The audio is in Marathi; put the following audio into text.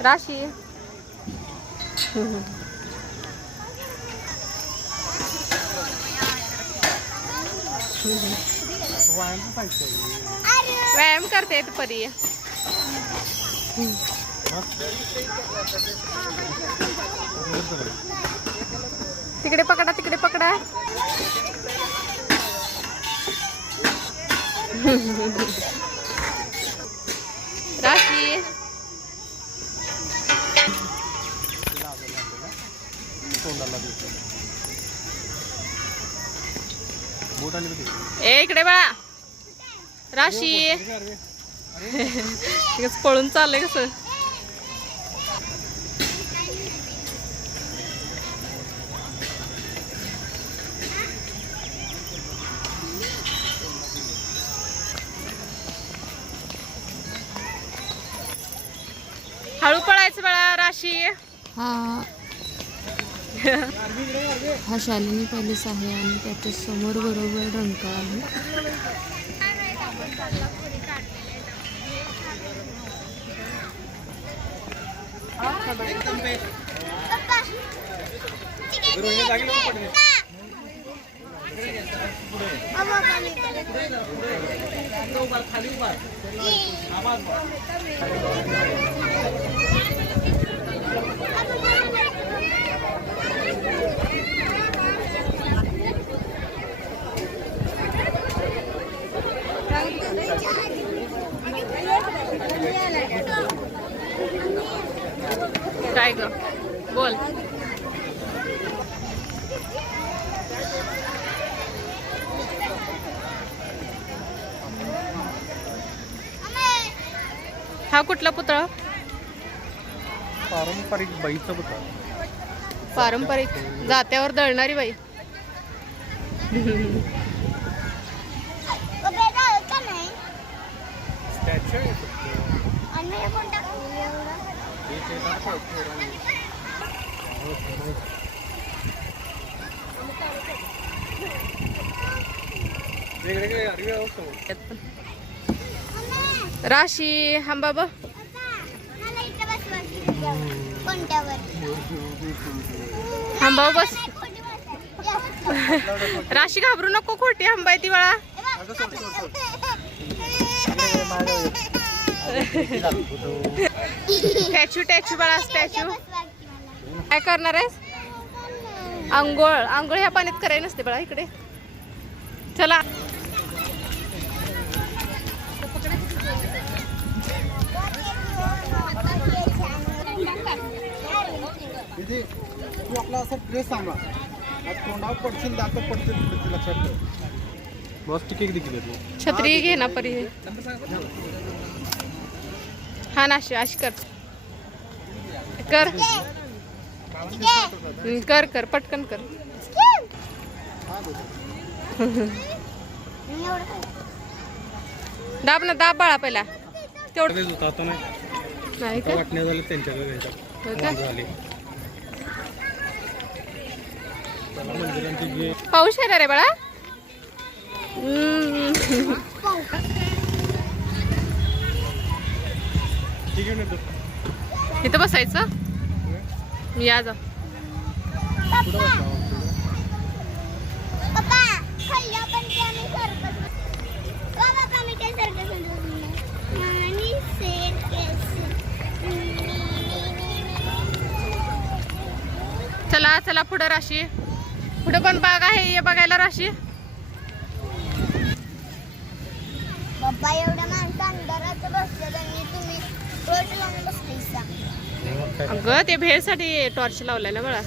राशी. व्यायाम करते परी. तिकडे पकडा तिकडे पकडा. ए इकडे बाळा राशी. कसं पळून चाललंय कसं? हळू पळायचं बाळा राशी. हा. हा शालिनी पॅलेस आहे आणि त्याच्यासमोर बरोबर रंका आहे. काय ग? बोल. हा कुठला पुतळा? पारंपरिक बाईचा पुतळा. पारंपरिक. जात्यावर दळणारी बाई स्टॅच्यू आहे फक्त. वेगवेगळे आडवे आहोत समोर. राशी हां बाबा कोणत्यावर बस. राशी घाबरू नको खोटी आंबा आहे ती बाळा. स्टॅच्यू टॅच्यू बाळा स्टॅच्यू. काय करणार आहेस? आंघोळ आंघोळ ह्या पाण्यात करायला नसते बाळा इकडे. चला. तू आपला असा ड्रेस सांगा. आज तोंडावर पडशील दात पडतील पुढचे लक्षात ठेव बस तिकीट देखील छत्री घे ना परी. हा नाशी अशी कर. कर. कर कर पटकन कर. दाब ना दाब बाळा पहिला. तेवढं. नाही. का? वाटण्या झालं. त्यांच्याकडे जे पाऊस येणार आहे बाळा हम्म. ठीक आहे ना तू इथं बसायचं? या जा. बाबा मी आणि सर्कस चला चला पुढं राशी. पुढं पण बाग आहे ये बघायला राशी. पप्पा एवढ्या माणसं अंधारात बसले आणि तुम्ही टोच अगं ते भेळसाठी टॉर्च लावलाय ना बाळा.